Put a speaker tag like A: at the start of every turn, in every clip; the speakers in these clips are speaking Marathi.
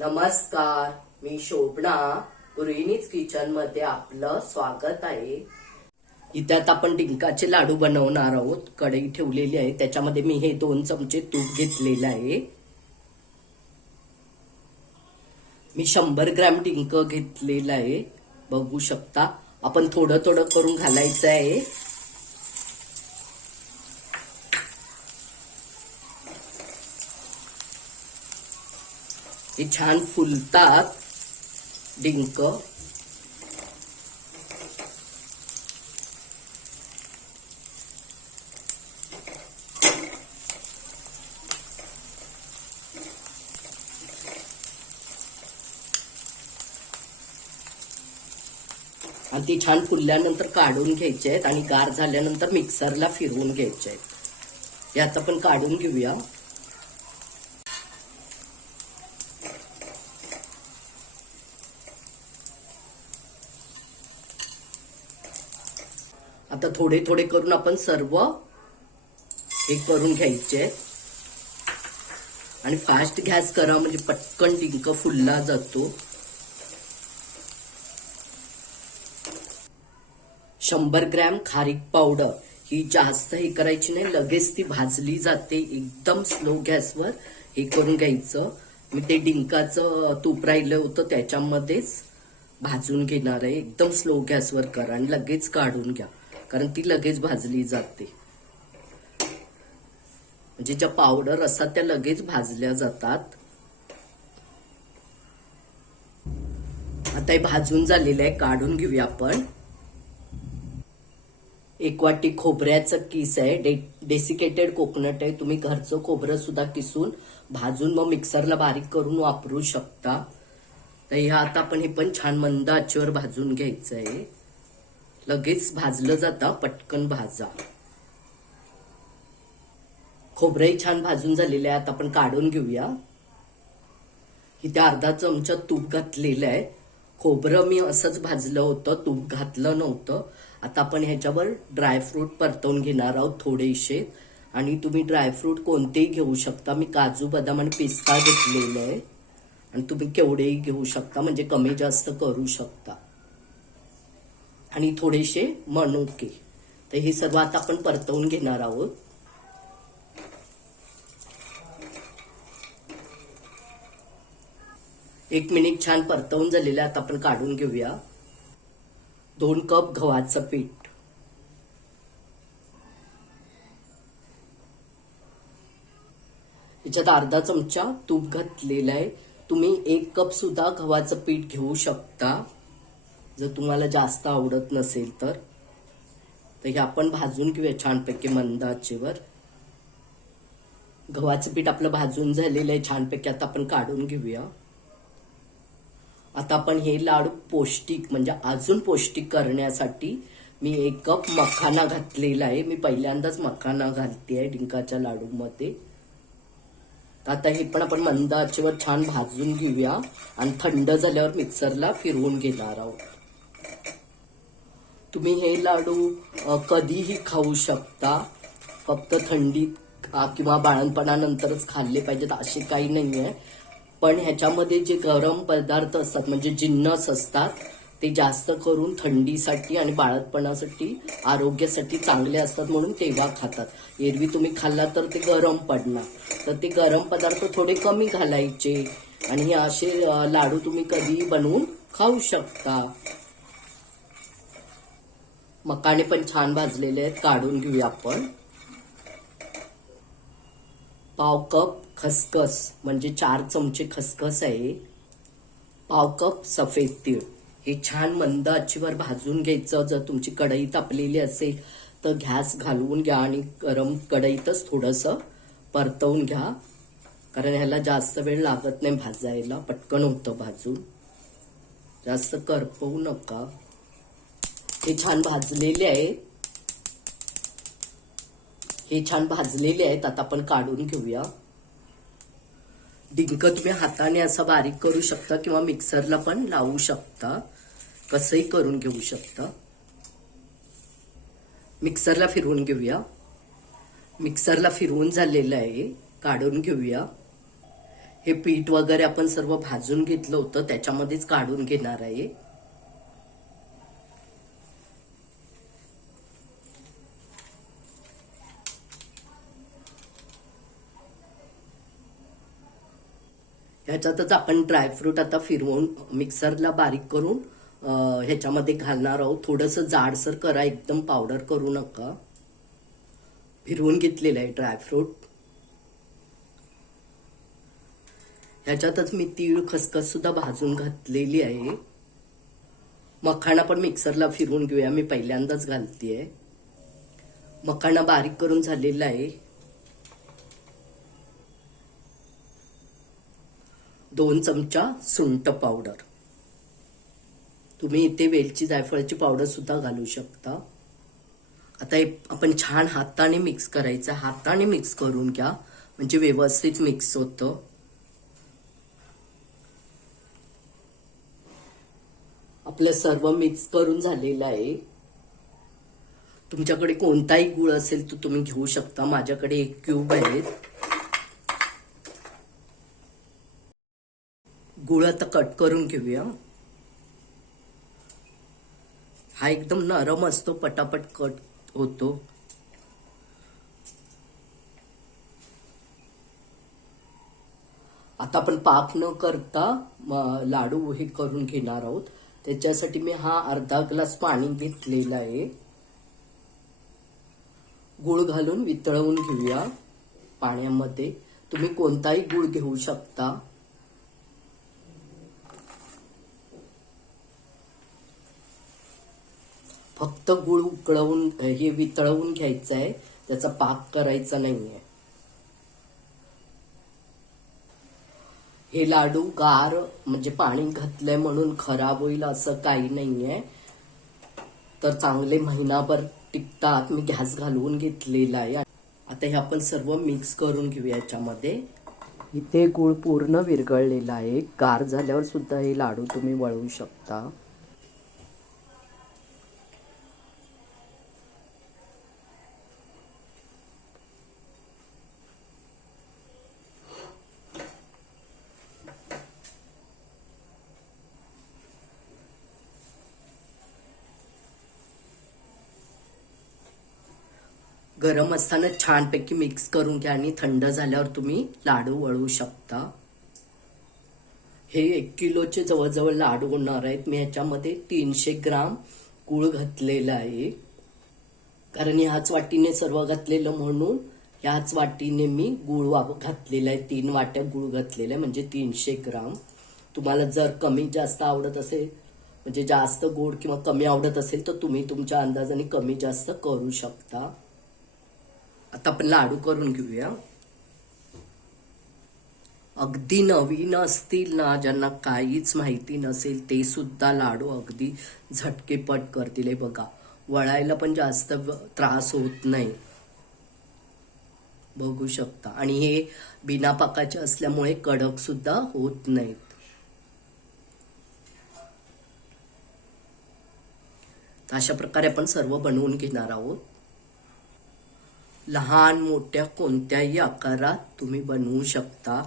A: नमस्कार मी शोभना. गृहिणीच किचनमध्ये आपलं स्वागत आहे. इथे आता आपण डिंकाचे लाडू बनवणार आहोत. कढई ठेवलेली आहे. त्याच्यामध्ये मी हे दोन चमचे तूप घेतलेलं आहे. मी शंभर ग्रॅम डिंक घेतलेलं आहे. बघू शकता. आपण थोडं थोडं करून घालायचं आहे. हे छान फुलतात. डिंक. आणि ती छान फुलल्यानंतर काढून घ्यायचे आहेत आणि गार झाल्यानंतर मिक्सरला फिरवून घ्यायचे आहेत. हे आता पण काढून घेऊया. आता थोडे थोडे करून आपण सर्व हे करून घ्यायचे. आणि फास्ट गॅस करा म्हणजे पटकन डिंक फुलला जातो. शंभर ग्रॅम खारीक पावडर. ही जास्त हे करायची नाही लगेच ती भाजली जाते. एकदम स्लो गॅसवर हे करून घ्यायचं. मी ते डिंकाचं तूप राहिलं होतं त्याच्यामध्येच भाजून घेणार आहे. एकदम स्लो गॅसवर करा आणि लगेच काढून घ्या. कारण ती लगेच भाजली जाते. म्हणजे ज्या पावडर असतात त्या लगेच भाजल्या जातात. आता हे भाजून झालेलं आहे काढून घेऊया आपण. एक वाटी खोबऱ्याचं किस आहे डे डेसिकेटेड कोकोनट आहे. तुम्ही घरचं खोबरं सुद्धा किसून भाजून मग मिक्सरला बारीक करून वापरू शकता. तर ह्या आता आपण हे पण छान मंद आचीवर भाजून घ्यायचं आहे लगेच भाजलं जातं पटकन भाजा. खोबरंही छान भाजून झालेलं आहे. आता आपण काढून घेऊया. इथे अर्धा चमचा तूप घातलेलं आहे. खोबरं मी असंच भाजलं होतं. तूप घातलं नव्हतं. आता आपण ह्याच्यावर ड्रायफ्रूट परतवून घेणार आहोत थोडेसे. आणि तुम्ही ड्रायफ्रूट कोणतेही घेऊ शकता. मी काजू बदाम आणि पिस्ता घेतलेलं आहे. आणि तुम्ही केवढेही घेऊ शकता. म्हणजे कमी जास्त करू शकता. आणि थोडेसे मनुके तर हे सर्व आता आपण परतवून घेणार आहोत. एक मिनिट छान परतवून झालेलं आहे आता आपण काढून घेऊया. दोन कप गव्हाचं पीठ. याच्यात अर्धा चमचा तूप घातलेला आहे. तुम्ही एक कप सुद्धा गव्हाचं पीठ घेऊ शकता. जर तुम्हाला जास्त आवडत नसेल तर हे आपण भाजून घेऊया छानपैकी मंद आचेवर गव्हाचं पीठ आपलं भाजून झालेलं आहे छानपैकी आता आपण काढून घेऊया. आता आपण हे लाडू पौष्टिक म्हणजे अजून पौष्टिक करण्यासाठी मी एक कप मखाना घातलेला आहे. मी पहिल्यांदाच मखाना घालते आहे डिंकाच्या लाडूमध्ये. आता हे पण आपण मंद आचेवर छान भाजून घेऊया. आणि थंड झाल्यावर मिक्सरला फिरवून घेणार आहोत. तुम्ही हे लाडू कधीही खाऊ शकता. फक्त थंडीत किंवा बाळणपणानंतरच खाल्ले पाहिजेत असे काही नाही आहे पण ह्याच्यामध्ये जे गरम पदार्थ असतात म्हणजे जिन्नस असतात ते जास्त करून थंडीसाठी आणि बाळतपणासाठी आरोग्यासाठी चांगले असतात म्हणून तेव्हा खातात. एरवी तुम्ही खाल्ला तर ते गरम पडणार. तर ते गरम पदार्थ थोडे कमी घालायचे आणि हे असे लाडू तुम्ही कधीही बनवून खाऊ शकता. मकाने पण छान भाजलेले आहेत काढून घेऊया आपण. पाव कप खसखस म्हणजे चार चमचे खसखस आहे. पाव कप सफेद तीळ. हे छान मंद आचीवर भाजून घ्यायचं. जर तुमची कढई तापलेली असेल तर गॅस घालवून घ्या आणि गरम कढईतच थोडंसं परतवून घ्या. कारण ह्याला जास्त वेळ लागत नाही भाजायला. पटकन होतं भाजून. जास्त करपवू नका. हे छान भाजलेले आहेत. हे छान भाजलेले आहेत. आता आपण काढून घेऊया. डिंक तुम्ही हाताने असं बारीक करू शकता किंवा मिक्सरला पण लावू शकता. कसंही करून घेऊ शकता. मिक्सरला फिरवून घेऊया. मिक्सरला फिरवून झालेलं आहे. काढून घेऊया. हे पीठ वगैरे आपण सर्व भाजून घेतलं होतं. त्याच्यामध्येच काढून घेणार आहे. ह्याच्यातच आपण ड्रायफ्रूट आता फिरवून मिक्सरला बारीक करून ह्याच्यामध्ये घालणार आहोत. थोडंसं जाडसर करा एकदम पावडर करू नका. फिरवून घेतलेलं आहे ड्रायफ्रूट ह्याच्यातच मी तीळ खसखस सुद्धा भाजून घातलेली आहे. मखाणा पण मिक्सरला फिरवून घेऊया. मी पहिल्यांदाच घालतेय. मखाणा बारीक करून झालेला आहे. दोन चमचा सुंट पावडर तुम्ही इथे वेलची जायफळाची पावडर सुद्धा घालू शकता. आता हे आपण छान हाताने मिक्स करायचं. हाताने मिक्स करून घ्या. म्हणजे व्यवस्थित मिक्स होतं. आपलं सर्व मिक्स करून झालेलं आहे. तुमच्याकडे कोणताही गुळ असेल तो तुम्ही घेऊ शकता. माझ्याकडे एक क्यूब आहेत. गुळ आता कट करून घेऊया. हा एकदम नरम असतो पटापट कट होतो. आता आपण पाक न करता लाडू हे करून घेणार आहोत. त्याच्यासाठी मी हा अर्धा ग्लास पाणी घेतलेला आहे. गुळ घालून वितळवून घेऊया पाण्यामध्ये. तुम्ही कोणताही गुळ घेऊ शकता. फक्त गुळ उकळवून हे वितळवून घ्यायचं आहे त्याचा पाक करायचा नाहीये. हे लाडू गार म्हणजे पाणी घातलंय म्हणून खराब होईल असं काही नाहीये. तर चांगले महिनाभर टिकतात. मी गॅस घालवून घेतलेला आहे. आता हे आपण सर्व मिक्स करून घेऊया याच्यामध्ये. इथे गुळ पूर्ण विरघळलेला आहे. गार झाल्यावर सुद्धा हे लाडू तुम्ही वळवू शकता. गरम असताना छानपैकी मिक्स करून घ्या आणि थंड झाल्यावर तुम्ही लाडू वळवू शकता. हे एक किलोचे जवळजवळ लाडू होणार आहेत. मी ह्याच्यामध्ये तीनशे ग्राम गुळ घातलेला आहे. कारण ह्याच वाटीने सर्व घातलेलं म्हणून ह्याच वाटीने मी गुळ वा- घातलेला आहे. तीन वाट्या गुळ घातलेला आहे म्हणजे तीनशे ग्राम. तुम्हाला जर कमी जास्त आवडत असेल म्हणजे जास्त गोड किंवा कमी आवडत असेल तर तुम्ही तुमच्या अंदाजाने कमी जास्त करू शकता. आता आपण लाडू करून घेऊया. अगदी नवीन असतील ना ज्यांना काहीच माहिती नसेल ते सुद्धा लाडू अगदी झटकेपट करतील. हे बघा वळायला पण जास्त त्रास होत नाही. बघू शकता. आणि हे बिना पाकाचे असल्यामुळे कडक सुद्धा होत नाहीत. अशा प्रकारे आपण सर्व बनवून घेणार आहोत. लहान मोठ्या कोणत्याही आकारात तुम्ही बनवू शकता.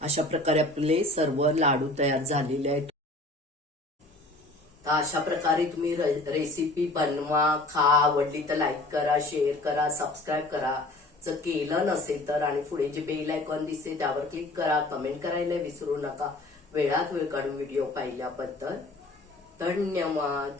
A: अशा प्रकारे आपले सर्व लाडू तयार झालेले आहेत. तर अशा प्रकारे तुम्ही रेसिपी बनवा खा आवडली तर लाईक करा शेअर करा सबस्क्राईब करा. जर केलं नसेल तर आणि पुढे जे बेल आयकॉन दिसते त्यावर क्लिक करा. कमेंट करायला विसरू नका. वेळात वेळ काढून व्हिडिओ पाहिल्याबद्दल धन्यवाद.